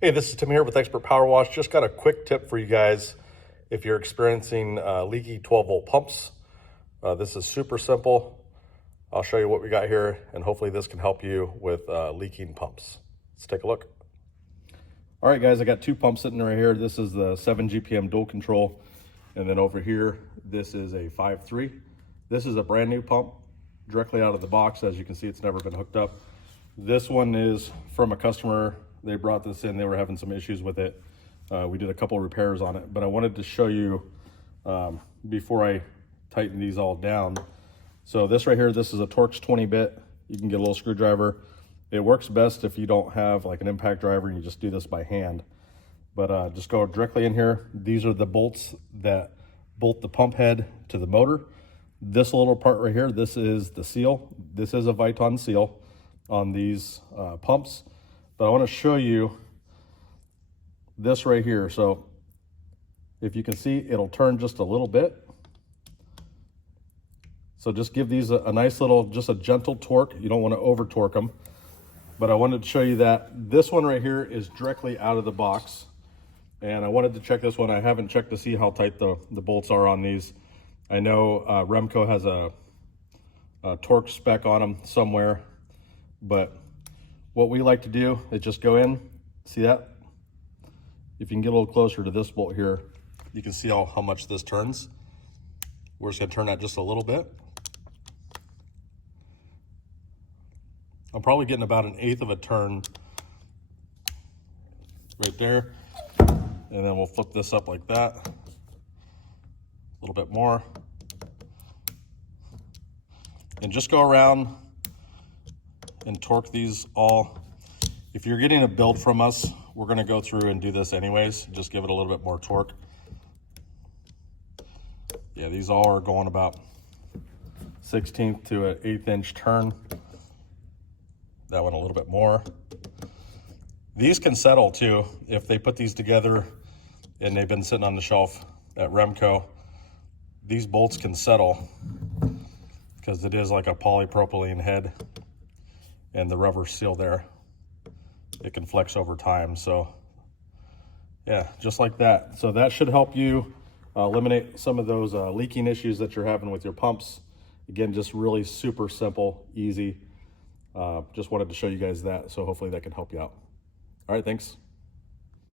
Hey, this is Tim here with Expert Power Wash. Just got a quick tip for you guys if you're experiencing leaky 12-volt pumps. This is super simple. I'll show you what we got here, and hopefully this can help you with leaking pumps. Let's take a look. All right, guys, I got two pumps sitting right here. This is the 7 GPM dual control, and then over here, this is a 5.3. This is a brand new pump directly out of the box. As you can see, it's never been hooked up. This one is from a customer. They brought this in, they were having some issues with it. We did a couple repairs on it, but I wanted to show you before I tighten these all down. So this right here, this is a Torx 20-bit. You can get a little screwdriver. It works best if you don't have like an impact driver and you just do this by hand. But just go directly in here. These are the bolts that bolt the pump head to the motor. This little part right here, this is the seal. This is a Viton seal on these pumps. But I want to show you this right here. So if you can see, it'll turn just a little bit. So just give these a nice little, just a gentle torque. You don't want to over torque them. But I wanted to show you that this one right here is directly out of the box. And I wanted to check this one. I haven't checked to see how tight the bolts are on these. I know Remco has a torque spec on them somewhere, but what we like to do is just go in, see that? If you can get a little closer to this bolt here, you can see how much this turns. We're just gonna turn that just a little bit. I'm probably getting about 1/8 of a turn right there. And then we'll flip this up like that. A little bit more. And just go around and torque these all. If you're getting a build from us, we're gonna go through and do this anyways. Just give it a little bit more torque. Yeah, these all are going about 1/16 to an 1/8 inch turn. That one a little bit more. These can settle too. If they put these together and they've been sitting on the shelf at Remco, these bolts can settle because it is like a polypropylene head and the rubber seal there. It can flex over time. So yeah, just like that. So that should help you eliminate some of those leaking issues that you're having with your pumps. Again, just really super simple, easy. Just wanted to show you guys that. So hopefully that can help you out. All right, thanks.